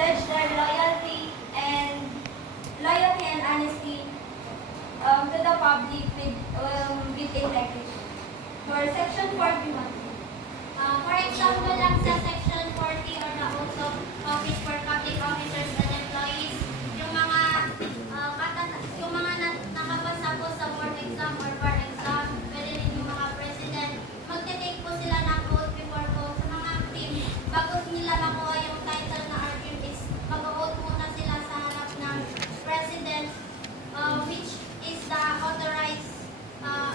pledge their loyalty and honesty to the public with integrity. For Section 41. For example lang sa Section 40 or the oath of office for public officers and employees, yung mga nakapasa po sa board exam or bar exam, pwede rin yung mga president, magte-take po sila ng oath before po sa mga team. Bago nila makuha yung title na RPM is mag-oath muna sila sa harap ng president, which is the authorized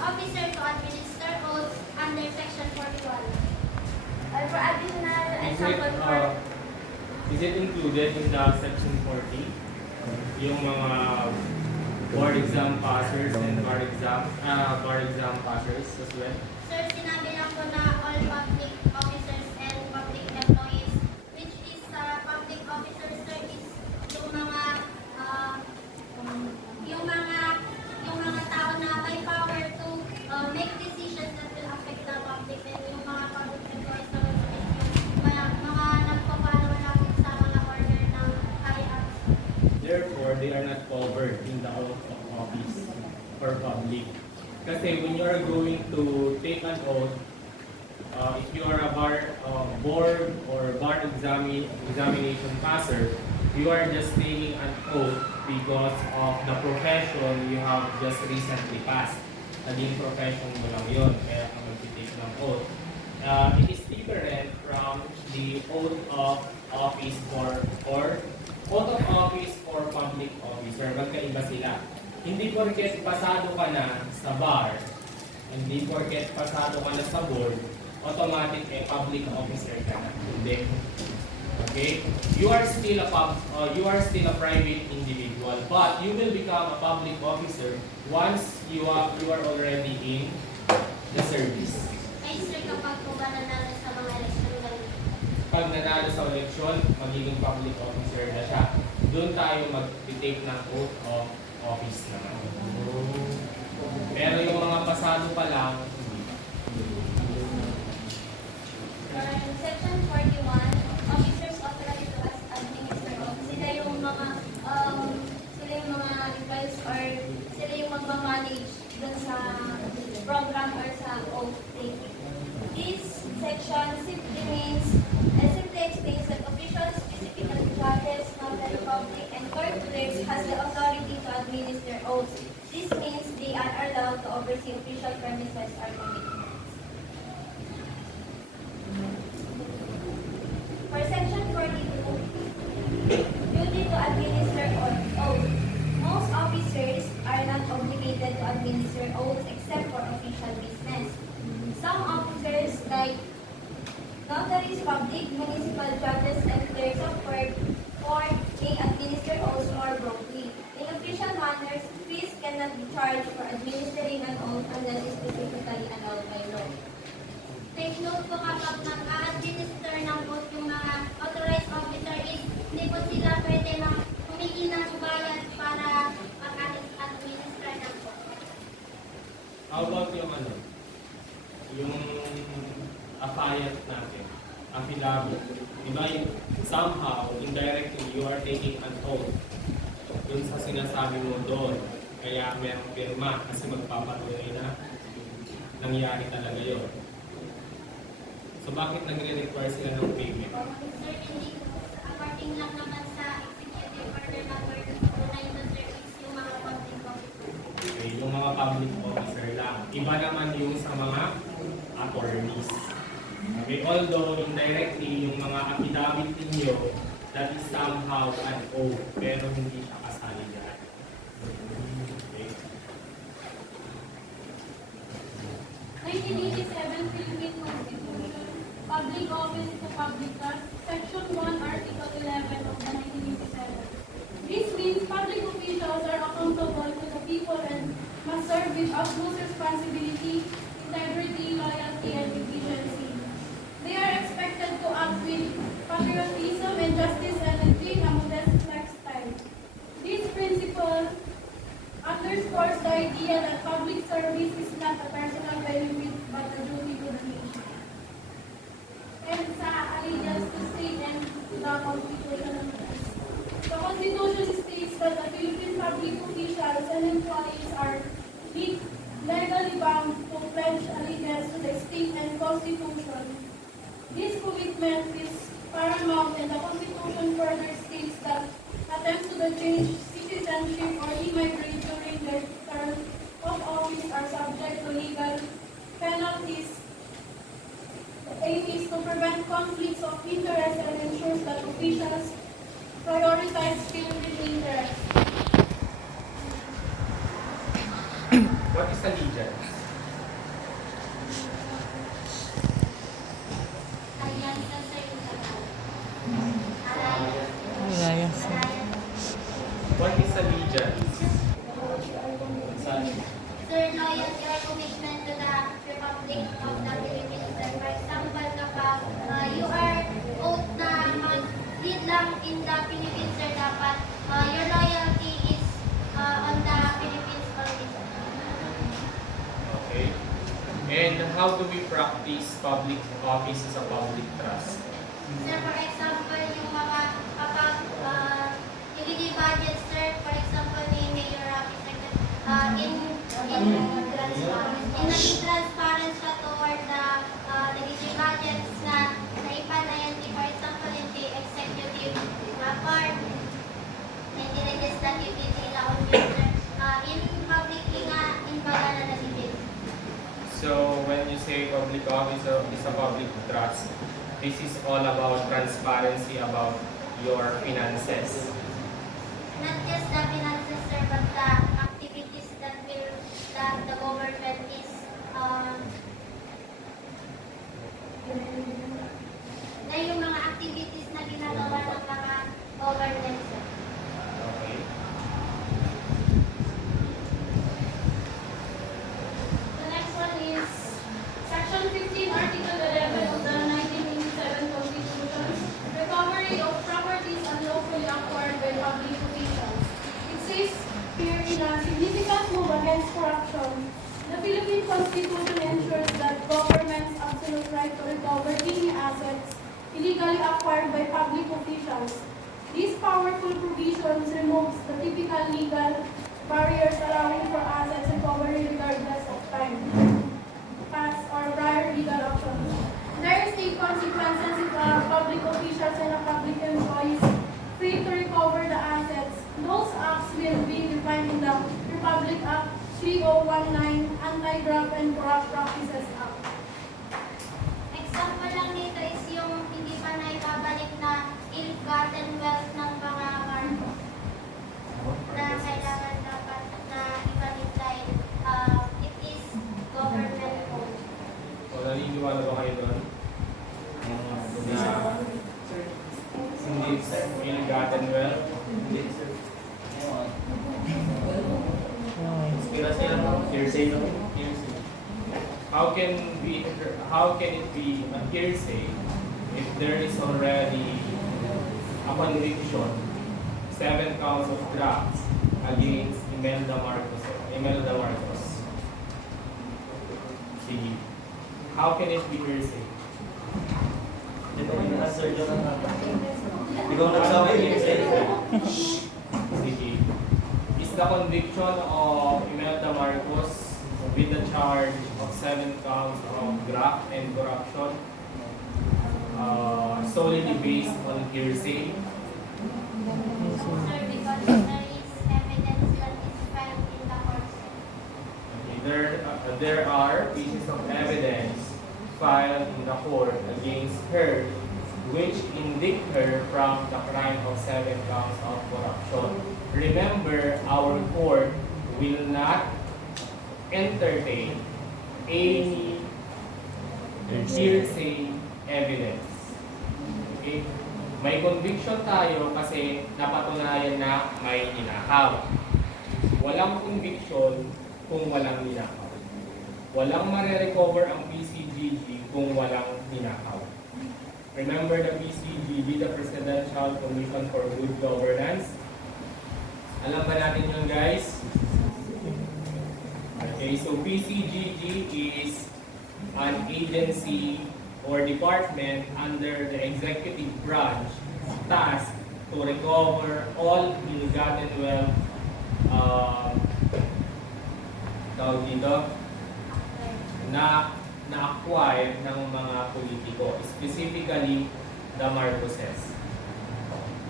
officer to administer oath under Section 41. For additional Is example for it included in the section 40? Yung mga board exam passers and bar exam passers as well? Sir, sinabi lang po na all public officers and public employees, which is public officers, sir, is yung mga yung mga tao na may power to make decisions that will affect the public, and yung mga public employees naman is yung mga nagpapalo lang sa mga order ng high ups. Therefore, they are not covered in the oath of office for public. Kasi when you are going to take an oath, if you are a board or bar examination passer, you are just taking an oath because of the profession you have just recently passed. Naging profession mo lang yun, kaya ka mag-take ng oath. It is different from the oath of office or oath of office for public officer. Magkaiba sila. Hindi porket pasado ka na sa bar, hindi porket pasado ka na sa board, automatic public officer ka na. Hindi. Okay? You are still a private individual, but you will become a public officer once you are already in the service. Ay, sir, kapag po ba nanalo sa mga election ganun? Pag nanalo sa eleksyon, magiging public officer na siya. Doon tayo mag-take ng oath of office naman. Pero yung mga pasado pa lang, For Section 41, officers authorized to administer oath. Sila yung mga employees or sila yung magmamanage dun sa program or sa oath taking. This section simply explains that officials, specifically judges, notary public, and court clerks has the authority to administer oaths. This means they are allowed to oversee official premises or commitments. For Section 42, duty to administer oath. Most officers are not obligated to administer oaths except for official business. Some officers, like notaries public, municipal judges, and clerks of court, may administer oaths more broadly. In official manners, fees cannot be charged for administering an oath unless specifically allowed by law. Take note po kapag nag-a-administer ng oath yung mga authorized officer is hindi po sila pwede humingi ng bayad para mag-administer ng oath. how about yung yung affidavit natin, affidavit. Diba somehow, indirectly, you are taking an oath dun sa sinasabi mo doon. Kaya merong pirma kasi magpapatunay na nangyari talaga yun. So bakit nagre-require sila ng payment? Sir, hindi according lang naman sa executive order number 292, sir, is yung mga public officers. Okay, yung mga public officer lang. Iba naman yung sa mga attorneys. Okay, although indirectly yung mga affidavit ninyo, that is somehow an oath, pero hindi siya kasali dyan. Okay. 1987 Philippine Constitution, Public Office to Public Trust, Section 1, Article 11 of the 1987. This means public officials are accountable to the people and must serve with utmost responsibility, integrity, loyalty, and efficiency. They are expected to act with patriotism and justice and maintain a modest lifestyle. This principle underscores the idea that public service is not a personal benefit but a duty to the nation. And sa allegiance to state and to the Constitution of the and employees are legally bound to pledge allegiance to the state and Constitution. This commitment is paramount, and the Constitution further states that attempts to change citizenship or immigrate during their term of office are subject to legal penalties. The aim is to prevent conflicts of interest and ensures that officials prioritize Philippine interests. What is allegiance? Alliance, sir, yung sagot. Alliance. Alliance. Alliance. What is allegiance? Sir, loyalty or commitment to the Republic of the Philippines. Sir, for example, kapag you are oath na mag-lead lang in the Philippines, sir, dapat your loyalty is on the Philippines only, sir. Okay. And how do we practice public office as a public trust? Sir, for example, yung mga kapag yung budget, sir, for example, ni Mayor Rafi, sir, naging transparent siya toward the legislative budgets na naipanayan, for example, in the executive part, and the legislative nila on yun, sir. In public nga, in baga na nasigil. So when you say public office is a public trust, this is all about transparency about your finances. Not just the finances, sir, but the activities that the government is na yung mga activities na ginagawa ng mga government, sir. Okay. The next one is Section 15, Article 11 of the 1987 Constitution, recovery of properties unlawfully acquired by public officials. It says here in a significant move against corruption, the Philippine Constitution ensures that government's absolute right to recover any assets illegally acquired by public officials. These powerful provisions removes the typical legal barriers allowing for assets recovery regardless of time, past or prior legal actions. There is a consequences if public officials and public employees fail to recover the assets. Those acts will be defined in the Republic Act 3019 Anti-Graft and Corrupt Practices Act. Example lang nito is yung hindi pa naibabalik na ill-gotten wealth ng mga marcos na kailangan dapat na ibalik dahil it is government owned. So naniniwala ba kayo doon? Na hindi ill-gotten wealth? Hearsay. How can it be a hearsay if there is already a conviction, 7 counts of graft against Imelda Marcos? Sige. How can it be hearsay? Sige. Is the conviction of Imelda Marcos with the charge of 7 counts of graft and corruption solely based on hearsay? Sir, because there is evidence that is filed in the court. Okay, there are pieces of evidence filed in the court against her which indict her from the crime of 7 counts of corruption. Remember, our court will not entertain any hearsay evidence. Okay? May conviction tayo kasi napatunayan na may ninakaw. Walang conviction kung walang ninakaw. Walang marirecover ang PCGG kung walang ninakaw. Remember the PCGG, the Presidential Commission for Good Governance? Alam ba natin yun, guys? Okay, so PCGG is an agency or department under the executive branch tasked to recover all ill-gotten wealth tawag dito, na-acquire ng mga politiko, specifically the Marcoses.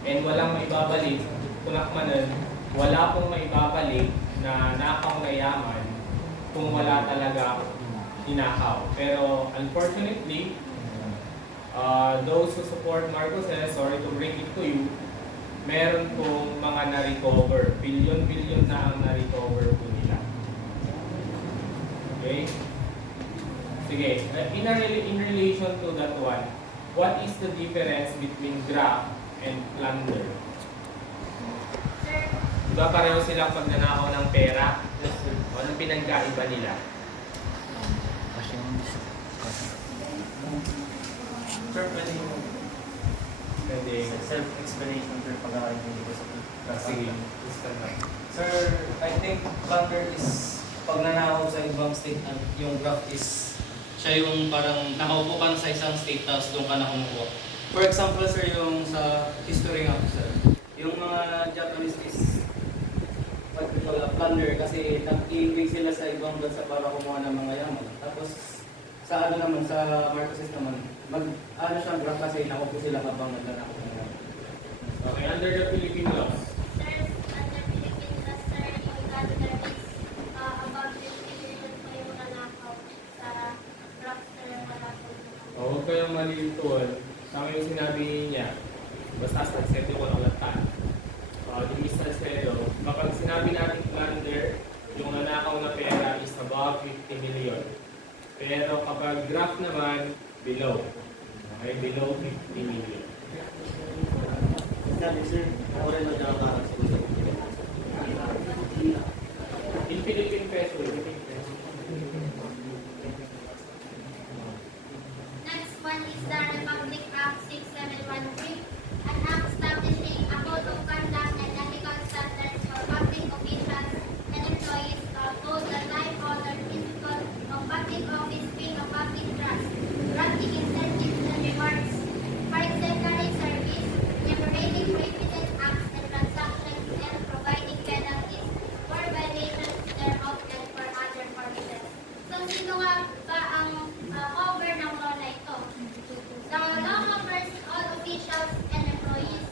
And walang maibabalik, kulakmanan, wala pong maibabalik na nakaw na yaman kung wala talaga ninakaw. Pero unfortunately, those who support Marcoses, sorry to break it to you, meron pong mga na-recover. Billion-billion na ang na-recover po nila. Okay? Sige, in relation to that one, what is the difference between graft and plunder? Sir, Diba pareho silang pagnanakaw ng pera? O anong pinagkaiba nila? Sir, pwede yung Pwede. self-explanation sir pag-aaral ko sa Sige. Sir, I think plunder is pag nanakaw sa ibang state at yung graft is siya yung parang nakaupo ka sa isang state tapos doon ka na kumukuha. For example sir, yung sa history nga po sir, yung mga Japanese is plunder kasi nag-iibig sila sa ibang bansa para kumuha ng mga yaman. Tapos sa ano naman, sa Marcoses naman, ano siya graft kasi nakaupo sila habang nagnanakaw ng yaman. Okay, under the Philippine laws, sir, under Philippine law, sir, yung plunder is above 50 million po yung nanakaw sa draft, sir, wala po. huwag kayong malilituan. Tama yung sinabi niya, basta sa Salcedo ko nalatan. Yung Mr. Salcedo, kapag sinabi natin plunder, yung nanakaw na pera is above 50 million. Pero kapag graft naman, below. Okay, below 50 million. Sabi sir, ako rin nagkakaroon sa gusto. In Philippine peso, Next one is the Republic Act 6713, an act establishing a code of conduct and ethical standards for public officials and employees both the life-honored principle of public office being a public trust, granting incentives and rewards for exemplary service, enumerating prohibited acts and transactions, and providing penalties for violations thereof and for other purposes. So, sino nga ba ang cover ng law na ito? The law covers all officials and employees.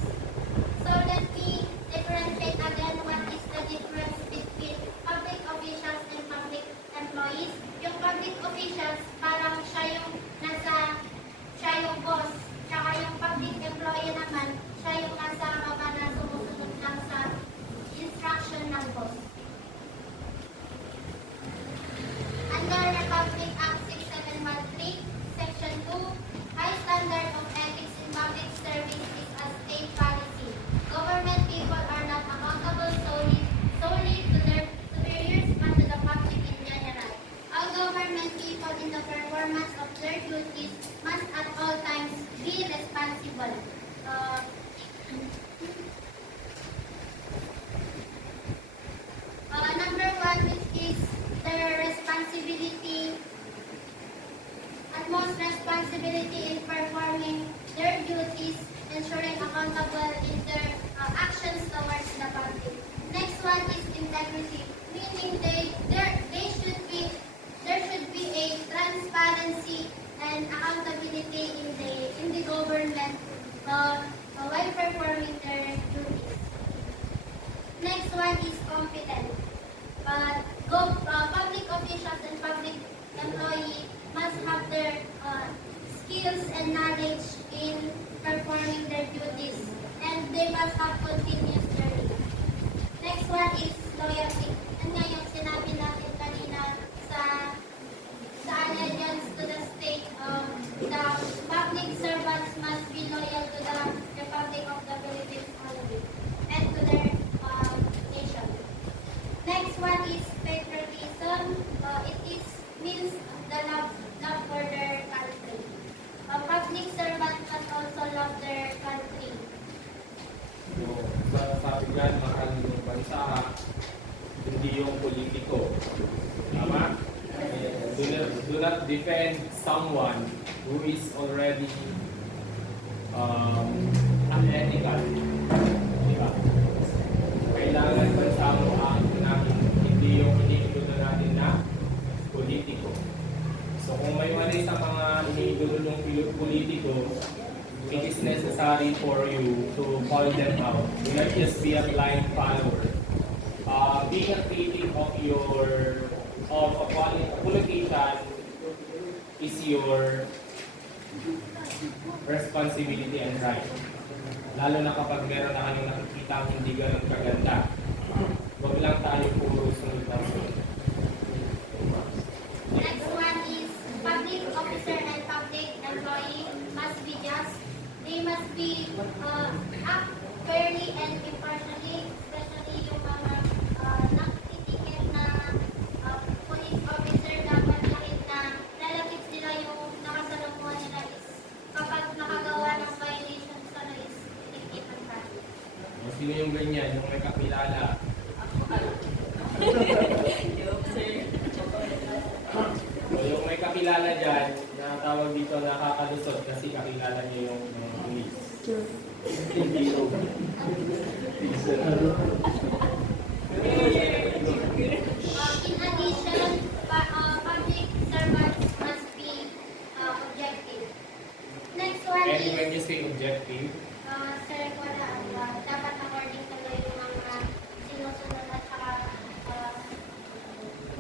So, let me differentiate again what is the difference between public officials and public employees. Yung public officials, parang siya yung boss. Tsaka yung public employee naman, siya yung nasa baba na sumusunod lang sa instruction ng boss. Under Republic Act 6713, Section 2, high standard of ethics in public service is a state policy. Government people are not accountable solely to their superiors but to the public in general. All government people in the performance of their duties must at all times be responsible. Number one, which is their responsibility, utmost responsibility in performing their duties, ensuring accountable in their actions towards the public. Next one is integrity, meaning there should be a transparency and accountability in the government while performing their duties. Next one is competent. Public officials and public employees must have their skills and knowledge in performing their duties, and they must have continuous learning. Next one is loyalty. Ano nga yung sinabi natin kanina sa allegiance to the state, the public servants must be loyal to the Republic of the Philippines only and to their nation. Next one is patriotism. It means the love for their country. A public servant must also love their country. So, sabi dyan, mahal yung bansa, hindi yung politiko. Tama? Do not defend someone who is already unethical. Diba? Kailangan bansa mo ang namin, hindi yung iniiluto natin na necessary for you to call them out. Do not just be a blind follower. Being a critic of a qualification is your responsibility and right. Lalo na kapag meron na kayong nakikita ang hindi ganun kaganda. Huwag lang tayo puro sunod na sunod. Next one is public officer and public employee must be just. They must be act fairly and impartially, especially yung mga nakitiket na police officer dapat kahit na lalapit nila yung nakasalumuhan nila is kapag nakagawa ng violations ano is titikitan ka. O, sino yung ganyan? Yung may kakilala? O, yung may kakilala dyan, na tawag dito nakakalusot kasi kakilala niya yung police. Hindi so. In addition, public servants must be objective. Next one And is when you say objective, sir, wala dapat according to law yung mga sinusunod at saka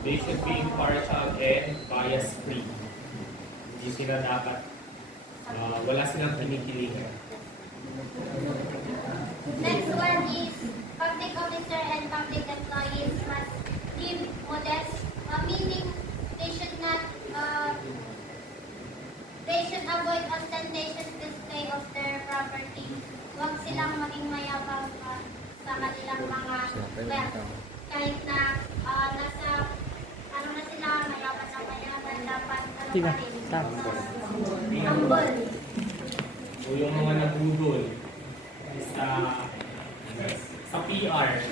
they should be impartial and bias-free. Hindi sila dapat, wala silang kinikilingan. next one is public officer and public employees must live modest, meaning they should not they should avoid ostentatious display of their property. Huwag silang maging mayabang sa kanilang mga wealth. Kahit na nasa ano na sila, mayaman na mayaman, dapat ano pa rin. Humble. O yung mga nabudol sa PR,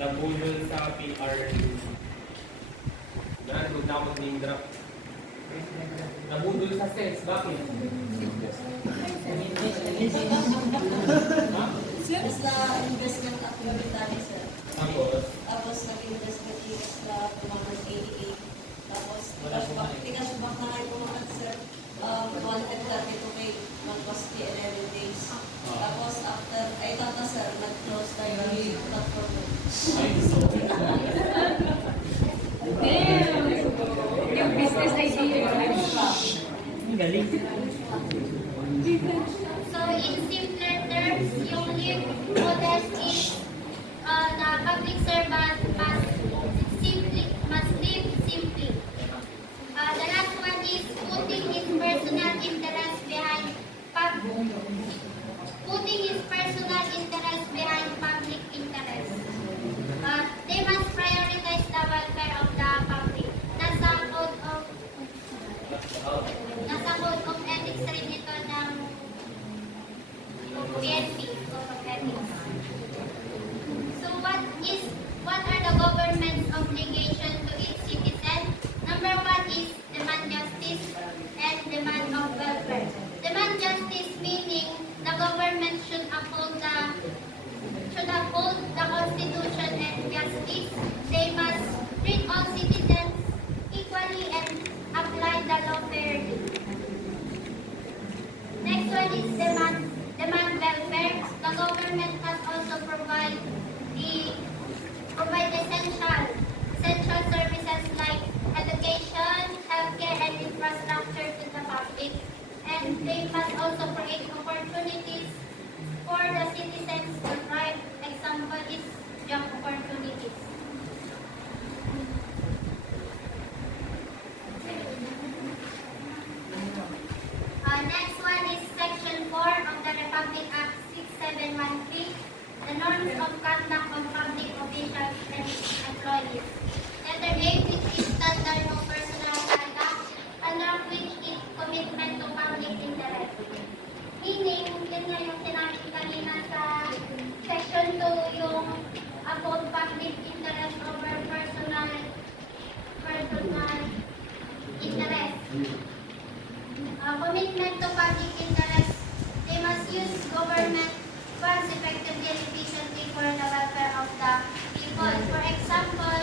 nabudol sa PR, huwag na akong name drop. Nabudol sa sales, bakit? Yes, na investment activity dati, sir. Tapos, Tapos nag-invest ka din sa tumangas 88. Tapos, tigas-subak na kayo tumangas, sir. Wanted dati to pay mag-cost 11 days. Tapos, after, ay tata, sir, nag-close tayo yung platform. ay, so, Yung business idea. So in simpler terms, yung live modest is the public servant must live simply. The last one is putting his personal interest behind public interest. They must prioritize the welfare of the public. Nasa code of ethics rin ito ng PNP, Code of Ethics. So what are the government's obligation to its citizen? Number one is demand justice and demand of welfare. Demand justice meaning the government should uphold the Constitution and justice. They must treat all citizens equally and apply the law fairly. Next one is demand welfare. The government must also provide essential services like education, healthcare, and infrastructure to the public. And they must also create opportunities for the citizens to thrive. Example is job opportunities. Next one is Section 4 of the Republic Act 6713, the norms of conduct of public officials and employees. Letter A, which is standard of personal conduct, under which is commitment to public interest. Meaning, yun nga yung sinabi kanina sa Section 2, yung uphold public interest over personal interest. Commitment to public interest, they must use government funds effectively and efficiently for the welfare of the people. For example,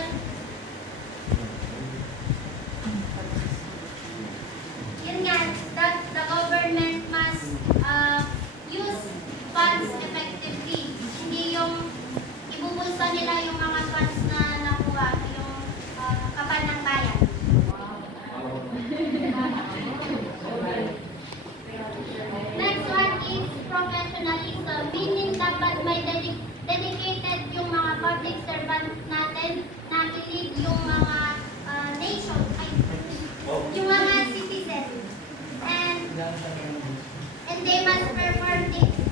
yun nga, that the government must meaning dapat may dedicated yung mga public servant natin na i-lead yung mga nation, yung mga citizens. And they must perform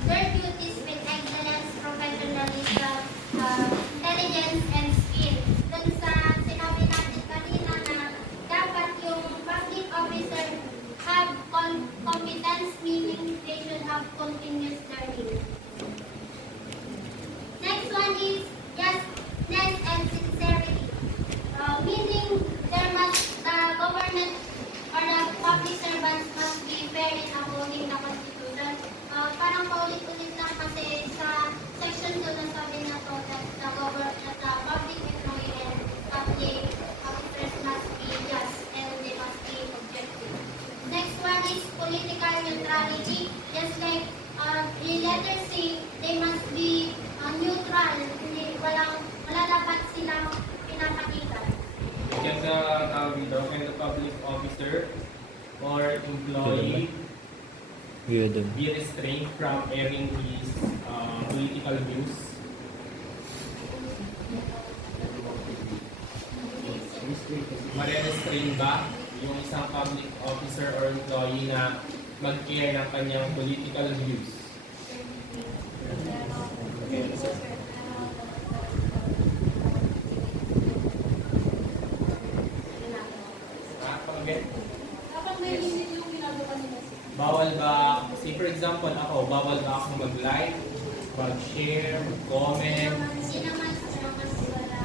their duties with excellence, professionalism, intelligence, and skill. Dun sa sinabi natin kanina na dapat yung public officer have competence, meaning they should have continuous learning. Next one is justness and sincerity. Meaning the government or the public servants must be fair in upholding the Constitution. Parang paulit-ulit lang kasi sa section 2 na sabi na to that the public employee and public officers must be just and they must be objective. Next one is political neutrality. Just like the letter C, they must be neutral. Wala dapat silang pinapakita. Can the public officer or employee be restrained from airing his political views? Mare-restrain ba yung isang public officer or employee na mag-air ng kanyang political views? Pag-get? Kapag may limit yung ginagawa nila. Bawal ba, say for example ako, bawal ba ako mag-like, mag-share, mag-comment? Hindi naman sila mas wala.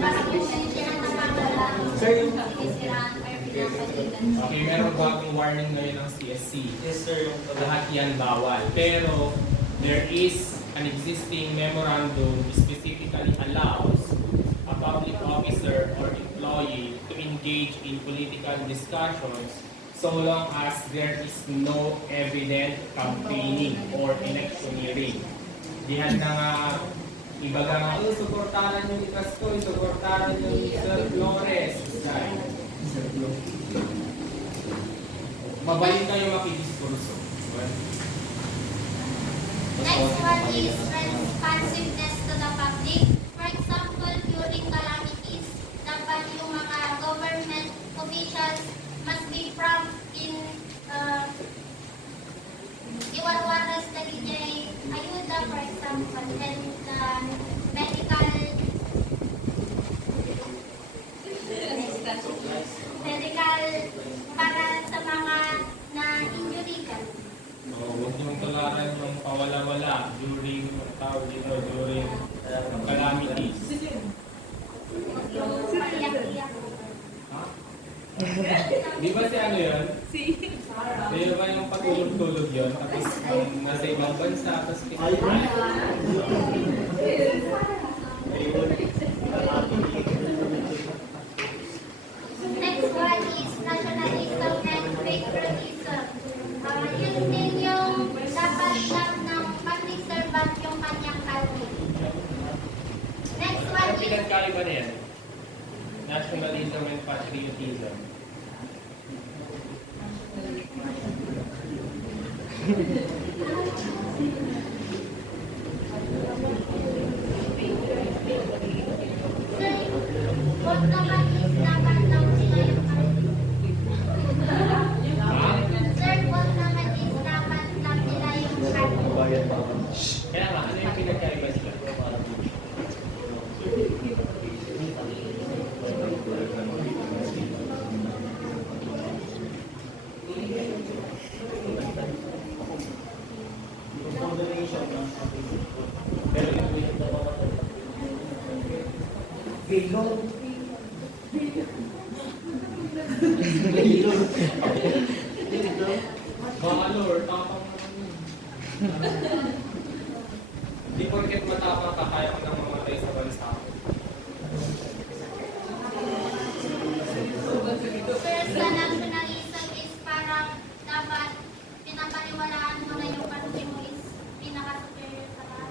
Parang yung sinisiraan na pangala. Sir, yung... Sinisiraan or pinapalitan. Okay, meron bagong warning ngayon ng CSC. Yes, sir. Yung Lahat yan bawal. Pero, there is an existing memorandum specifically allows a public officer or employee to engage in political discussions so long as there is no evident campaigning or electioneering. Diyan na nga, iba nga, suportahan yung Ikastoy, suportahan yung Sir Flores. Mabalik kayo makidiskurso. Next one is responsiveness to the public. For example, during calamities, dapat yung mga government officials must be prompt in iwarwaras dari jay ayuda, for example, and medical para sa mga na-injury ka. Huwag niyong tularan yung pawala-wala during calamities. Yung paiyak-iyak. Ha? Di ba si ano yun? Di ba yung patulog-tulog yun? Tapos nasa ibang bansa, tapos Next one is nationalism and patriotism. Yun din yung dapat lang ng public servant yung kanyang country. Next one Ano is pinagkaiba na yan? Nationalism and patriotism. sir, huwag naman is dapat daw sila yung country. Sir, huwag naman is dapat lang sila yung country. Kaya nga, ano yung pinagkaiba sila? Mga lord, tapang naman yun. Di porket matapang ka, kaya ko nang mamatay sa bansa. First, sa nationalism is parang dapat pinapaniwalaan mo na yung country mo is pinaka-superior sa lahat.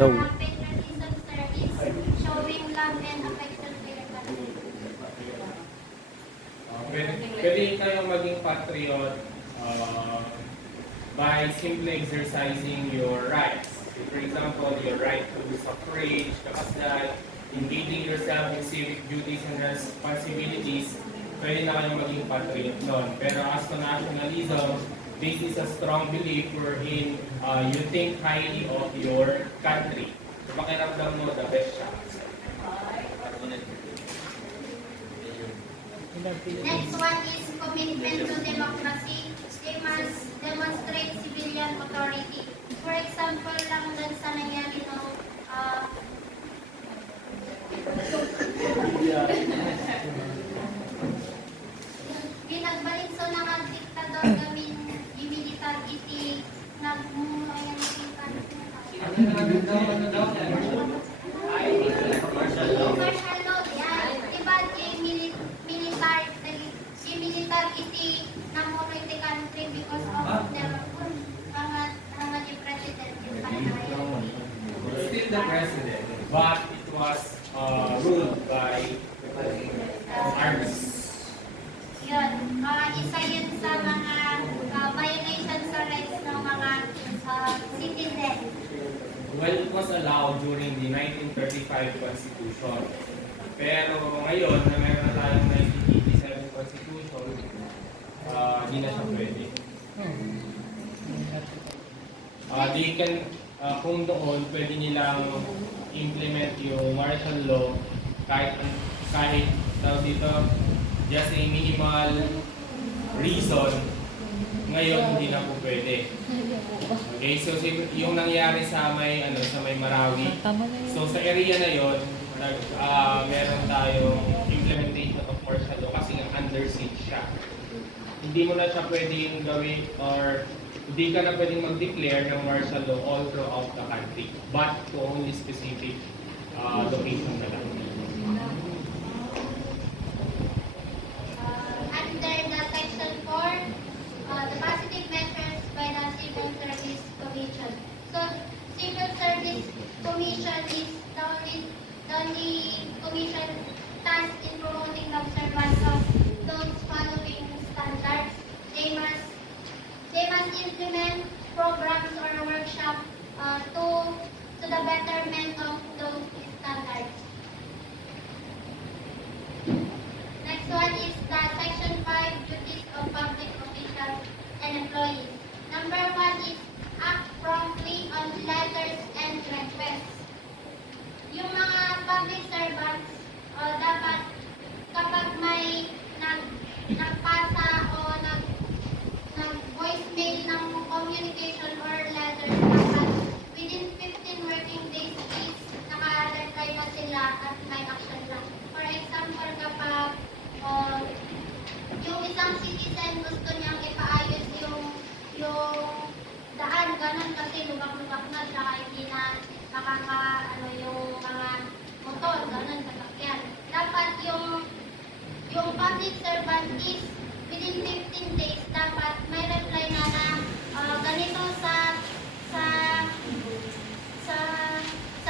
No. Sa patriotism, sir, is showing love and affection to your country. Pwede kayong maging patriot by by simply exercising your rights. For example, your right to suffrage, kapasdal, engaging yourself in civic duties and responsibilities, pwede na kayong maging patriot nun. Pero as to nationalism, this is a strong belief wherein you think highly of your country. So pakiramdam mo, the best siya. Next one is commitment to democracy. They must demonstrate civilian authority. For example lang dun sa nangyari no, ginagbalik so na mag-diktador gawin militar iti nagmumuayan ng martial law, yan. Diba militar iti namuno iti country because of their mga president yung panahon. Still the president, but it was ruled by armies. Yun, isa yun sa mga violations sa rights ng mga citizen. Well, it was allowed during the 1935 Constitution. Pero ngayon, na meron na tayong 1987 Constitution, hindi na siya pwede. They can, kung doon, pwede nilang implement yung martial law kahit dito, just a minimal reason, ngayon hindi na po pwede. Okay, so yung nangyari sa may Marawi, so sa area na yon, meron tayong implementation of martial law kasi under siege siya. Hindi mo na siya pwedeng gawin or hindi ka na pwedeng mag-declare ng martial law all throughout the country, but to only specific location na lang. Under the section 4, the positive measures by the Civil Service Commission. So, Civil Service Commission is the only commission tasked in promoting the observance of those following standards. They must implement programs or workshop to the betterment of those standards. Next one is the section 5 duties of public officials and employees. Number 1 is act promptly on letters and requests. Yung mga public servants, dapat kapag may nagpasa o nag-voicemail ng communication or letters, dapat within 15 working days is naka-reply na sila at may action lang. For example, kapag yung isang citizen gusto niyang ipaayos yung daan, ganun kasi lubak-lubak na siya, hindi na yung mga motor, ganun, sasakyan. Dapat yung public servant is within 15 days, dapat may reply na ganito sa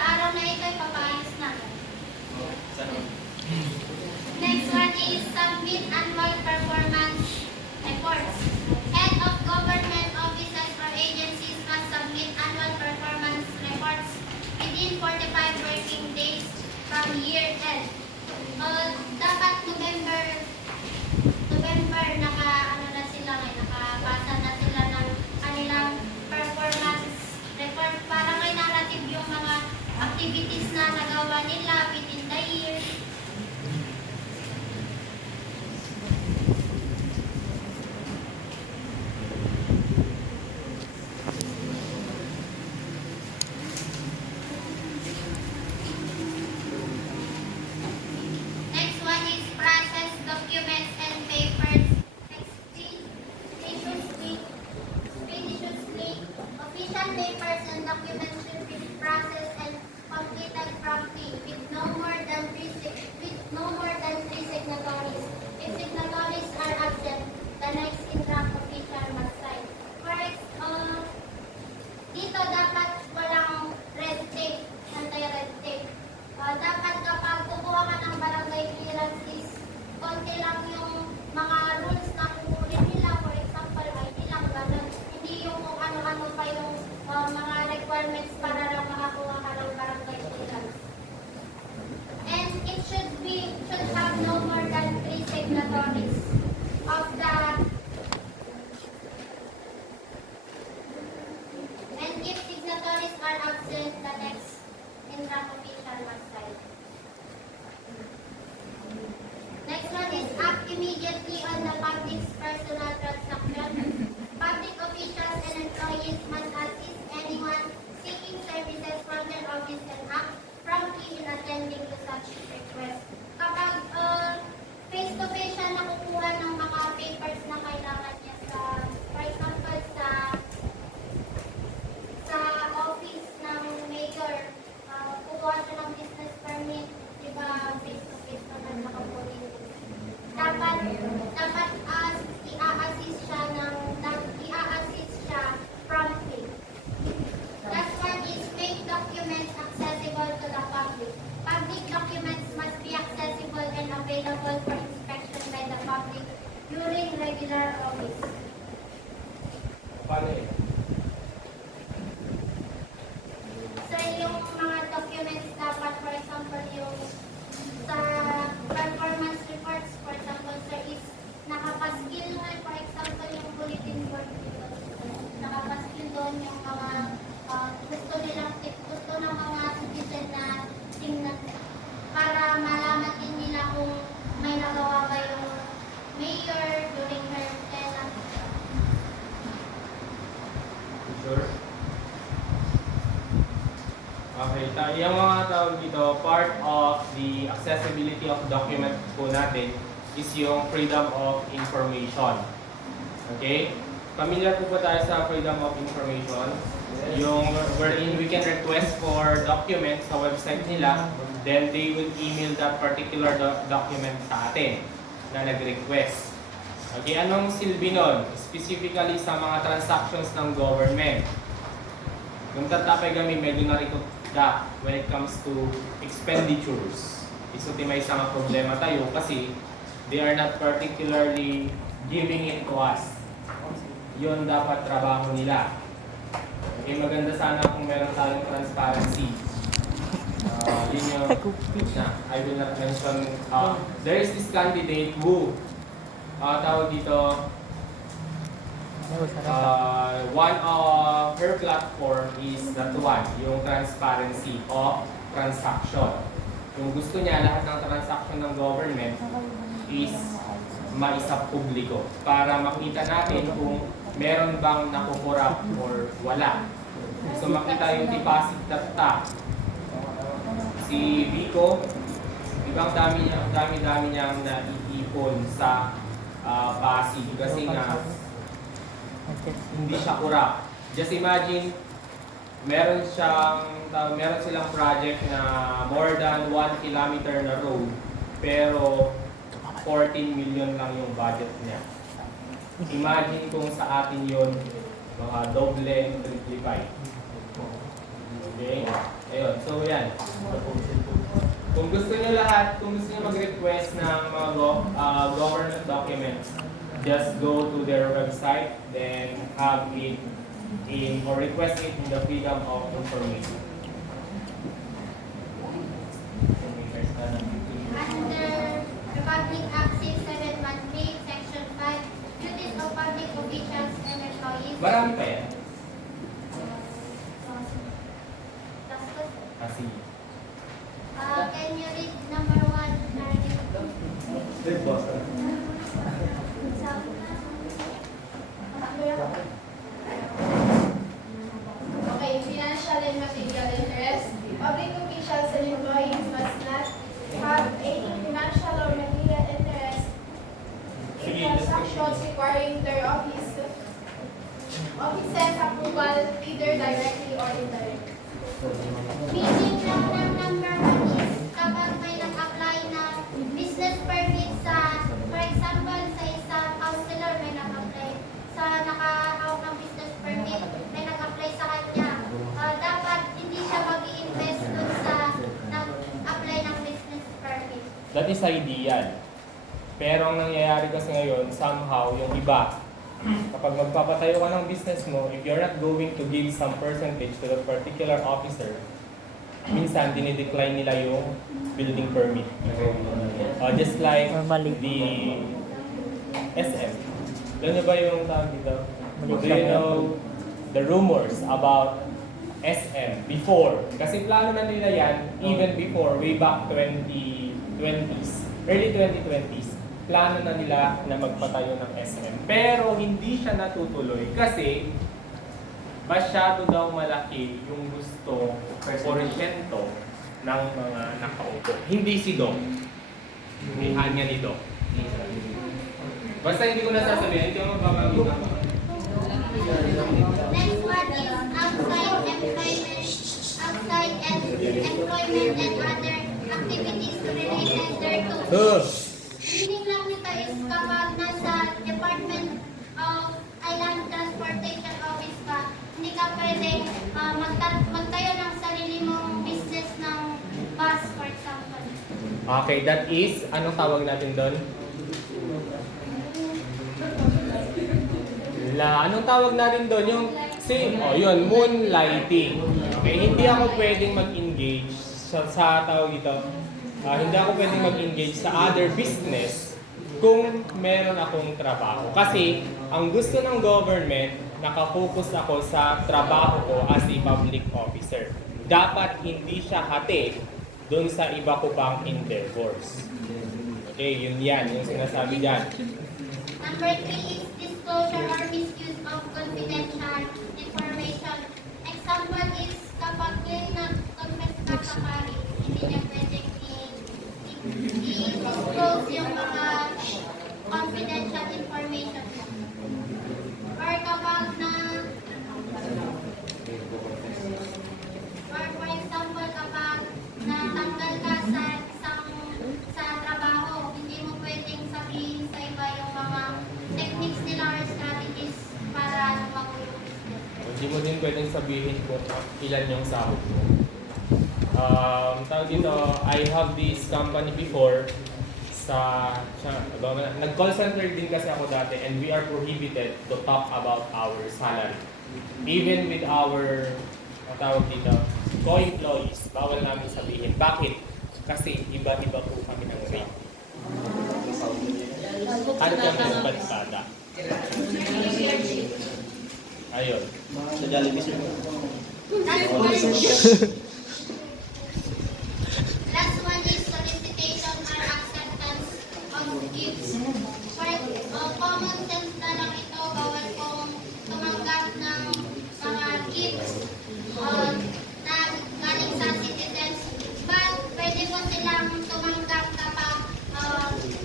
araw na ito ay papaayos na. Next one is submit annual performance reports. Head of government offices or agencies must submit annual performance reports within 45 working days from year end. Dapat November nakapasa na sila ng kanilang performance report para may narrative yung mga activities na nagawa nila within the year. Next one is process documents and papers expeditiously. Official papers and documents should be processed and completed promptly with no more than three signatories. If signatories are absent, the next in rank official must sign. Dito dapat walang red tape, anti-red tape. Dapat kapag kukuha ka ng barangay clearance is konti lang yung mga rules na kukunin nila. For example, ID lang, ganun. Hindi yung kung ano requirements para lang makakuha ka ng barangay clearance. And it should have no more than 3 signatories of the, and if signatories are absent, the next in-rank official must sign. Next one is act immediately on the public's personal transaction. Public officials and employees must assist anyone seeking services from their office and act promptly in attending to such request. Kapag face-to-face siya nakukuha ng mga papers na kailangan niya sa, for example, sa office ng mayor, kukuha siya ng business permit, di ba face-to-face naman nakapunin. Dapat i-assist siya promptly. Last one is make documents accessible to the public. Public documents must be accessible and available for inspection by the public during regular office. Paano eh? So yung mga documents dapat, for example, yung sa performance reports, for example, sir, is nakapaskil na, for example, yung bulletin board dito. Nakapaskil doon yung mga gusto ng mga citizen na tingnan para malaman din nila kung may nagawa ba yung mayor during her tenure. Sure. Okay, yung mga tawag dito, part of the accessibility of document po natin is yung freedom of information. Okay? Familiar po ba tayo sa freedom of information? Yung wherein we can request for documents sa website nila, then they will email that particular document sa atin na nag-request. Okay, anong silbi nun? Specifically sa mga transactions ng government. Yung tatapay kami medyo narikot when it comes to expenditures. Isutimize sa mga problema tayo kasi they are not particularly giving it to us. Yun dapat trabaho nila. Okay, maganda sana kung meron tayong transparency. Yun yung, I will not mention, there is this candidate who, tawag dito, one of her platform is that one, yung transparency of transaction. Yung gusto niya, lahat ng transaction ng government is maisa publiko para makita natin kung meron bang nakukurap or wala. So makita yung deposit data. Si Vico, ibang dami niyang naiipon sa Pasig kasi nga hindi siya kurap. Just imagine, meron silang project na more than 1 kilometer na road pero 14 million lang yung budget niya. Imagine kung sa atin yun, mga doble, triplify. Okay? Ayun. So yan. Kung gusto niyo mag-request ng mga government documents, just go to their website, then have it in or request it in the freedom of information. Under Republic Act 6713, Section 5, duties of public officials and employees. Marami pa yan. Tapos, Kasi. can you read number 1? Good boss. Okay, financial and material interest. Public officials and employees must not have any financial or material interest in transactions requiring their office's approval, either directly or indirectly. Meaning lang ng number 1 is kapag may nag-apply na business permit sa, for example, sa isang counselor may nag-apply sa nakahawak ng business permit, may nag-apply sa kanya. Dapat hindi siya mag-i-invest dun sa nag-apply ng business permit. That is ideal. Pero ang nangyayari kasi ngayon, somehow, yung iba, kapag magpapatayo ka ng business mo, if you're not going to give some percentage to the particular officer, minsan dinidecline nila yung building permit. Just like Normally. the SM. Alam niyo ba yung tawag dito? Do you know the rumors about SM before? Kasi plano na nila yan even before, way back 2020s, early 2020s. Plano na nila na magpatayo ng SM. Pero hindi siya natutuloy kasi masyado daw malaki yung gusto porsyento ng mga nakaupo. Hindi si Doc. Hindi hanya ni Doc. Basta hindi ko nasasabihin, hindi ko magbabanggit ako. Next one is outside employment and other activities related thereto. Meaning lang nito is kapag nasa Department of Island Transportation Office ka, hindi ka pwedeng magtayo ng sarili mong business ng bus, for example. Okay, that is, anong tawag natin doon? Anong tawag natin doon? Yung, yun, moonlighting. Okay, hindi ako pwedeng mag-engage sa tawag dito. Hindi ako pwedeng mag-engage sa other business kung meron akong trabaho. Kasi, ang gusto ng government, nakafocus ako sa trabaho ko as a public officer. Dapat hindi siya hati doon sa iba ko pang endeavors. Okay, yun yan, yung sinasabi dyan. Number 3 is disclosure or misuse of confidential information. Example is kapag nag-confess ka sa pari, hindi niya pwedeng i-disclose yung mga confidential information mo. Or kapag or for example, kapag natanggal ka sa trabaho, hindi mo pwedeng sabihin sa iba yung mga techniques nila or strategies para lumago yung business. Hindi mo din pwedeng sabihin kung ilan yung sahod mo. Tawag dito, I have this company before nag-call center din kasi ako dati and we are prohibited to talk about our salary. Even with our, tawag dito, co-employees, bawal namin sabihin. Bakit? Kasi iba-iba po kami ng rate. Ano yung pagpada? Ayun. Sa Jollibee, sir. Last one is solicitation or acceptance of gifts. Common sense na lang ito, bawal kong tumanggap ng mga gifts na galing sa citizens. But pwede mo silang tumanggap kapag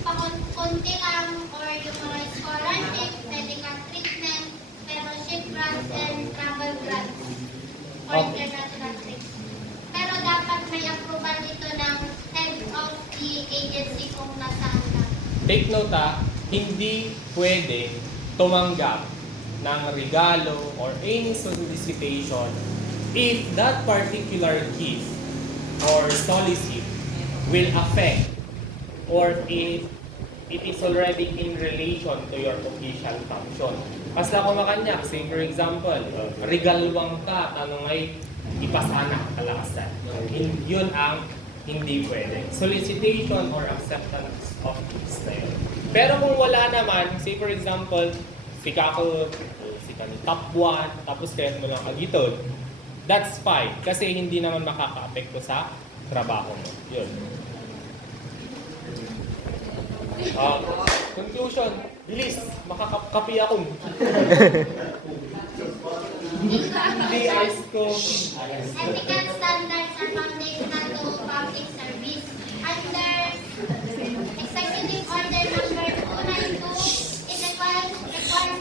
pakunti lang or yung mga scholarship, medical treatment, fellowship grants, and travel grants for international trips. Pero dapat may approval dito ng head of the agency kung nasaan ka. Take note hindi pwede tumanggap ng regalo or any solicitation if that particular gift or solicit will affect or if it is already in relation to your official function. Basta kung makanyak, say for example, regalwang ka, tanong ay ipasana kalakasan. Yun ang hindi pwede. Solicitation or acceptance of gifts na yun. Pero kung wala naman, say for example, sika ni top 1, tapos kaya mo lang agitod, that's fine. Kasi hindi naman makaka-apekto sa trabaho mo. Yun. Conclusion, bilis, makakapi ako. Hindi ice ko. Ethical standards are foundational to public service. Under Executive Order number 292, it requires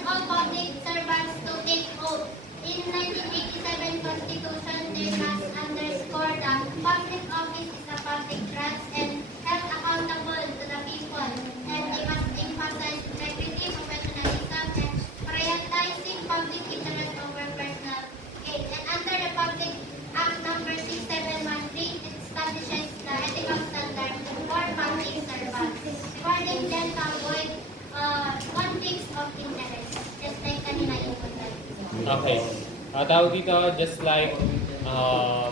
all public servants to take oath. In 1987 Constitution, they must underscore that public office is a public trust and held accountable to the people, and they must emphasize integrity, professionalism, and prioritizing public interest over personal gain. And under the Public Act number 6713, it establishes the ethical standard for public servants, regarding them to avoid conflicts of interest. Yes, Okay. Tawag dito, just like,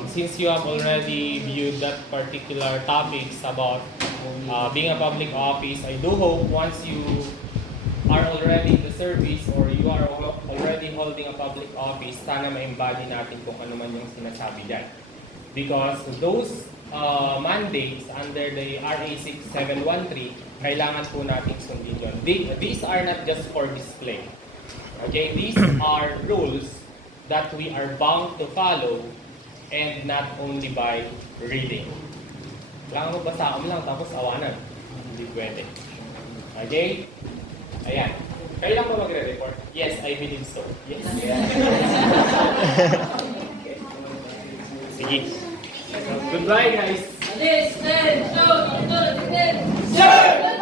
since you have already viewed that particular topics about being a public office, I do hope once you are already in the service or you are already holding a public office, sana ma-embody natin kung ano man yung sinasabi dyan. Because those mandates under the RA 6713, kailangan po natin sundin yun. These are not just for display. Okay, these are rules that we are bound to follow and not only by reading. Kailangan mo basaan mo lang tapos awanan. Hindi pwede. Okay? Ayan. Kailan mo magre-report? Yes, I believe so. Yes. Sige. Goodbye, guys. Listen, show, sir!